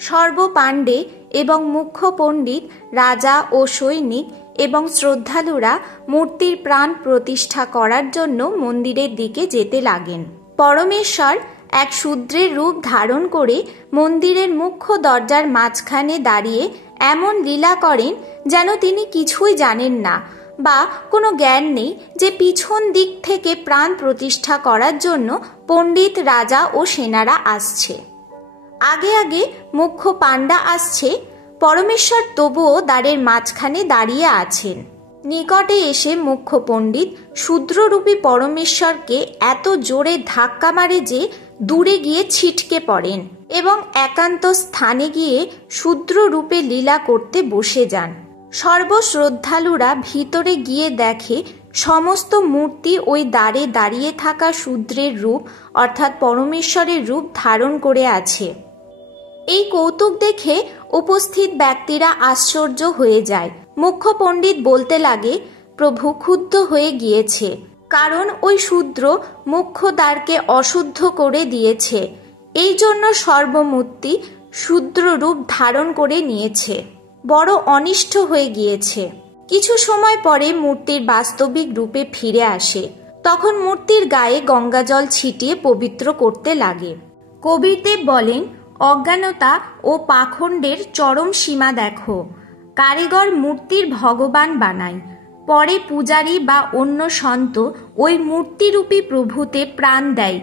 সর্বপাণ্ডে এবং মুখ্য পণ্ডিত, রাজা ও সৈনিক এবং শ্রদ্ধালুরা মূর্তির প্রাণ প্রতিষ্ঠা করার জন্য মন্দিরের দিকে যেতে লাগেন। পরমেশ্বর এক শূদ্রের রূপ ধারণ করে মন্দিরের মুখ্য দরজার মাঝখানে দাঁড়িয়ে এমন লীলা করেন যেন তিনি কিছুই জানেন না বা কোনো জ্ঞান নেই যে পিছন দিক থেকে প্রাণ প্রতিষ্ঠা করার জন্য পণ্ডিত, রাজা ও সেনারা আসছে। আগে আগে মুখ্য পাণ্ডা আসছে, পরমেশ্বর তবুও দ্বারের মাঝখানে দাঁড়িয়ে আছেন। নিকটে এসে মুখ্য পণ্ডিত শূদ্ররূপী পরমেশ্বরকে এত জোরে ধাক্কা মারে যে দূরে গিয়ে ছিটকে পড়েন এবং একান্ত স্থানে গিয়ে শূদ্ররূপে লীলা করতে বসে যান। সর্বশ্রদ্ধালুরা ভিতরে গিয়ে দেখে সমস্ত মূর্তি ওই দ্বারে দাঁড়িয়ে থাকা শূদ্রের রূপ অর্থাৎ পরমেশ্বরের রূপ ধারণ করে আছে। এই কৌতুক দেখে উপস্থিত ব্যক্তিরা আশ্চর্য হয়ে যায়। মুখ্য পণ্ডিত বলতে লাগে, প্রভু ক্ষুব্ধ হয়ে গিয়েছে, কারণ ওই শূদ্র মুখ্য দ্বারকে অশুদ্ধ করে দিয়েছে, এই জন্য সর্বমূর্তি শূদ্র রূপ ধারণ করে নিয়েছে, বড় অনিষ্ট হয়ে গিয়েছে। কিছু সময় পরে মূর্তির বাস্তবিক রূপে ফিরে আসে, তখন মূর্তির গায়ে গঙ্গাজল ছিটিয়ে পবিত্র করতে লাগে। কবিরদেব বলেন, অজ্ঞানতা ও পাখণ্ডের চরম সীমা দেখো, কারিগর মূর্তির ভগবান বানায়, পরে পূজারী বা অন্য সন্ত ওই মূর্তিরূপী প্রভুতে প্রাণ দেয়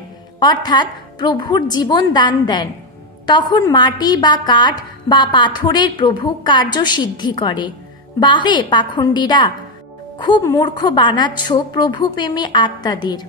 অর্থাৎ প্রভুর জীবন দান দেন, তখন মাটি বা কাঠ বা পাথরের প্রভু কার্য সিদ্ধি করে। বাহে পাখণ্ডীরা, খুব মূর্খ বানাচ্ছ প্রভু প্রেমী আত্মাদের।